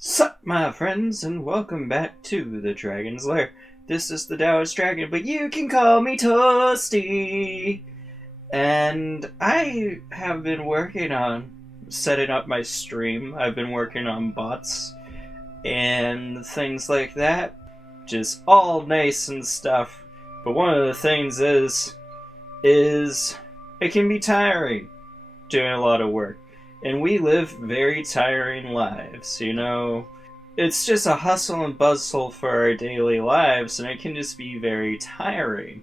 Sup, my friends, and welcome back to the Dragon's Lair. This is the Taoist Dragon, but you can call me Toasty. And I have been working on setting up my stream. I've been working on bots and things like that. Just all nice and stuff. But one of the things is it can be tiring doing a lot of work. And we live very tiring lives, you know? It's just a hustle and bustle for our daily lives, and it can just be very tiring.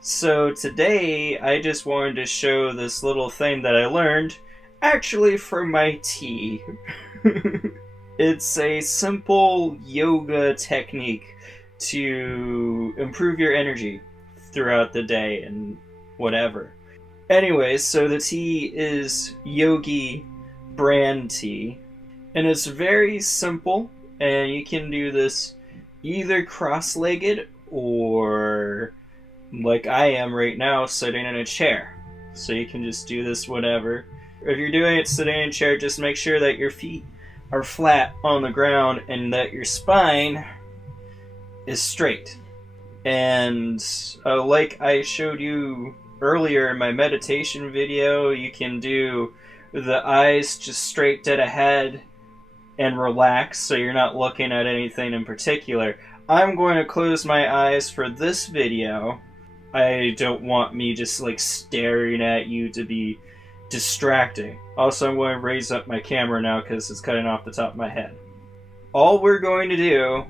So today, I just wanted to show this little thing that I learned, actually from my tea. It's a simple yoga technique to improve your energy throughout the day and whatever. Anyways, so the tea is Yogi brand tea, and it's very simple, and you can do this either cross-legged or like I am right now, sitting in a chair. So you can just do this whenever. If you're doing it sitting in a chair, just make sure that your feet are flat on the ground and that your spine is straight. And like I showed you earlier in my meditation video, you can do the eyes just straight dead ahead and relax so you're not looking at anything in particular. I'm going to close my eyes for this video. I don't want me just like staring at you to be distracting. Also, I'm going to raise up my camera now because it's cutting off the top of my head. All we're going to do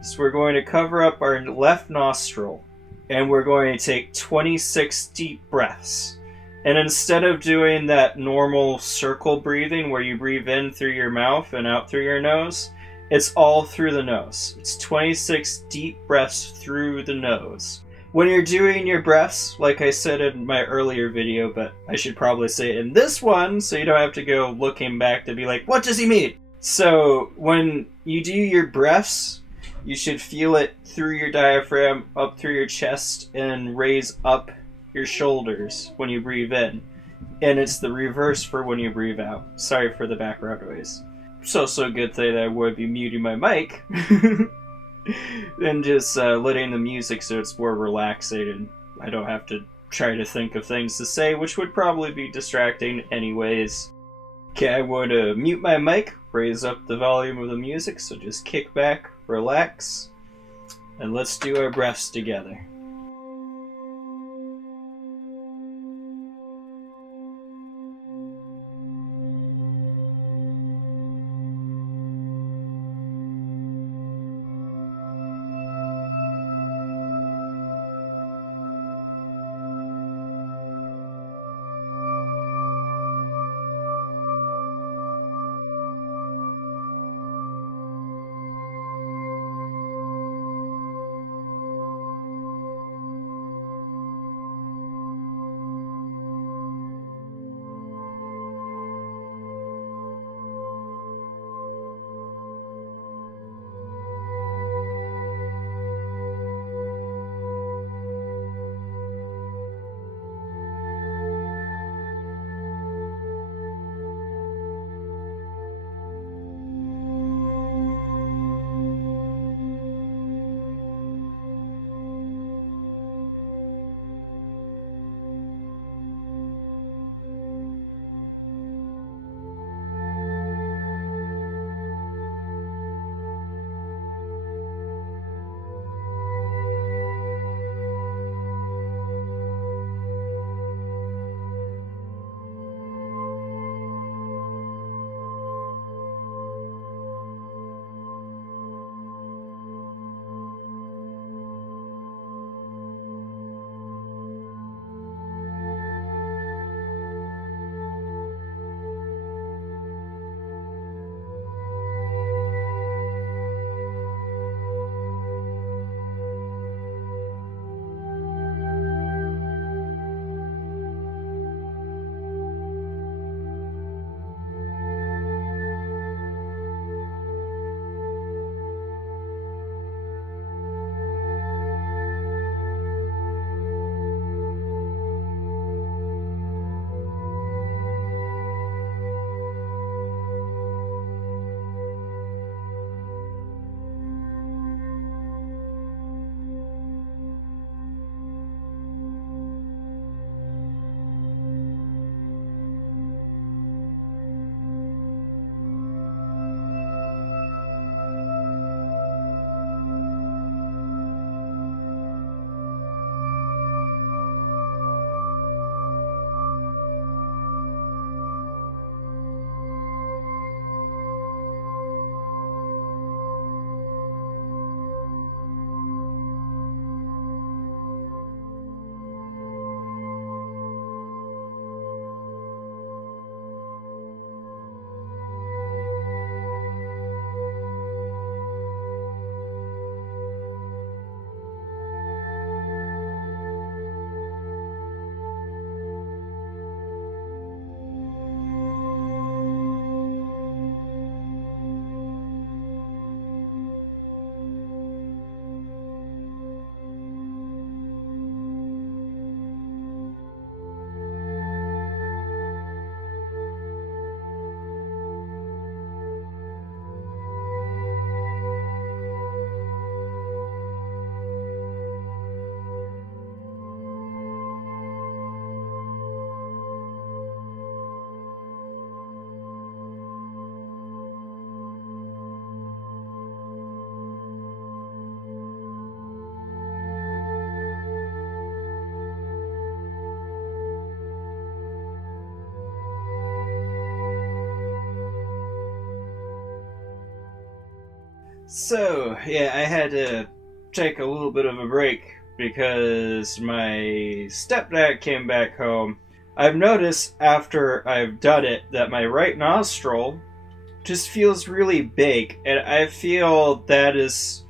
is we're going to cover up our left nostril and we're going to take 26 deep breaths. And instead of doing that normal circle breathing where you breathe in through your mouth and out through your nose, it's all through the nose. It's 26 deep breaths through the nose. When you're doing your breaths, like I said in my earlier video, but I should probably say it in this one so you don't have to go looking back to be like, what does he mean? So when you do your breaths, you should feel it through your diaphragm, up through your chest, and raise up your shoulders when you breathe in. And it's the reverse for when you breathe out. Sorry for the background noise. So good thing that I would be muting my mic. And just letting the music so it's more relaxing and I don't have to try to think of things to say, which would probably be distracting anyways. Okay, I would mute my mic, raise up the volume of the music, so just kick back, relax, and let's do our breaths together. So, yeah, I had to take a little bit of a break because my stepdad came back home. I've noticed after I've done it that my right nostril just feels really big, and I feel that is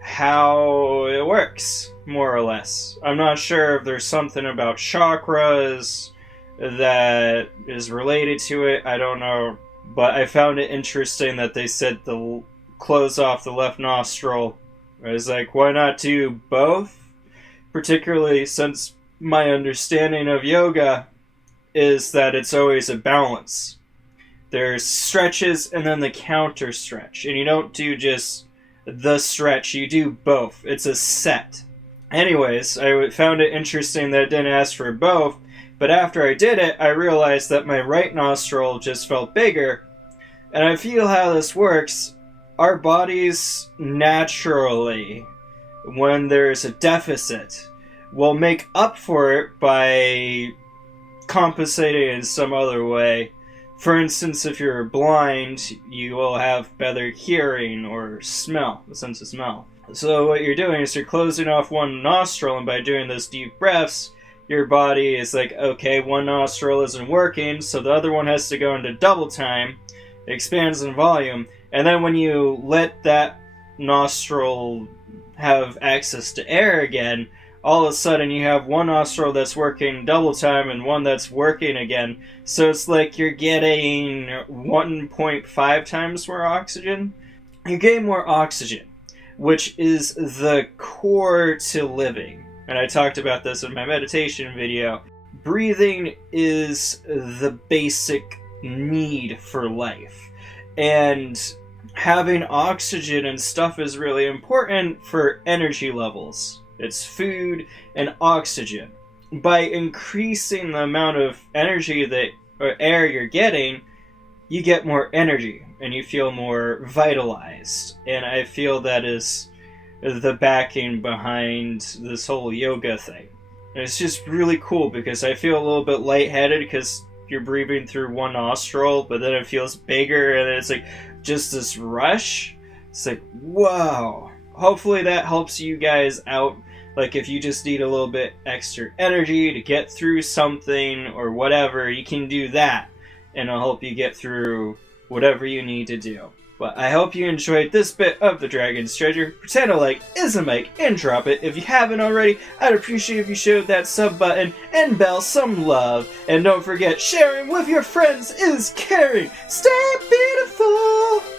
how it works, more or less. I'm not sure if there's something about chakras that is related to it, I don't know. But I found it interesting that they said to close off the left nostril. I was like, why not do both? Particularly since my understanding of yoga is that it's always a balance. There's stretches and then the counter stretch. And you don't do just the stretch, you do both. It's a set. Anyways, I found it interesting that it didn't ask for both, but after I did it, I realized that my right nostril just felt bigger. And I feel how this works. Our bodies naturally, when there's a deficit, will make up for it by compensating in some other way. For instance, if you're blind, you will have better hearing or smell, the sense of smell. So what you're doing is you're closing off one nostril, and by doing those deep breaths, your body is like, okay, one nostril isn't working, so the other one has to go into double time, it expands in volume, and then when you let that nostril have access to air again, all of a sudden you have one nostril that's working double time and one that's working again. So it's like you're getting 1.5 times more oxygen. You're getting more oxygen, which is the core to living. And I talked about this in my meditation video. Breathing is the basic need for life. And having oxygen and stuff is really important for energy levels. It's food and oxygen. By increasing the amount of energy that or air you're getting, you get more energy and you feel more vitalized. And I feel that is the backing behind this whole yoga thing. And it's just really cool because I feel a little bit lightheaded because you're breathing through one nostril, but then it feels bigger and it's like just this rush. It's like, whoa. Hopefully that helps you guys out. Like if you just need a little bit extra energy to get through something or whatever, you can do that. And it'll help you get through whatever you need to do. But I hope you enjoyed this bit of the Dragon's Treasure. Pretend a like is a mic and drop it. If you haven't already, I'd appreciate if you showed that sub button and bell some love. And don't forget, sharing with your friends is caring. Stay beautiful!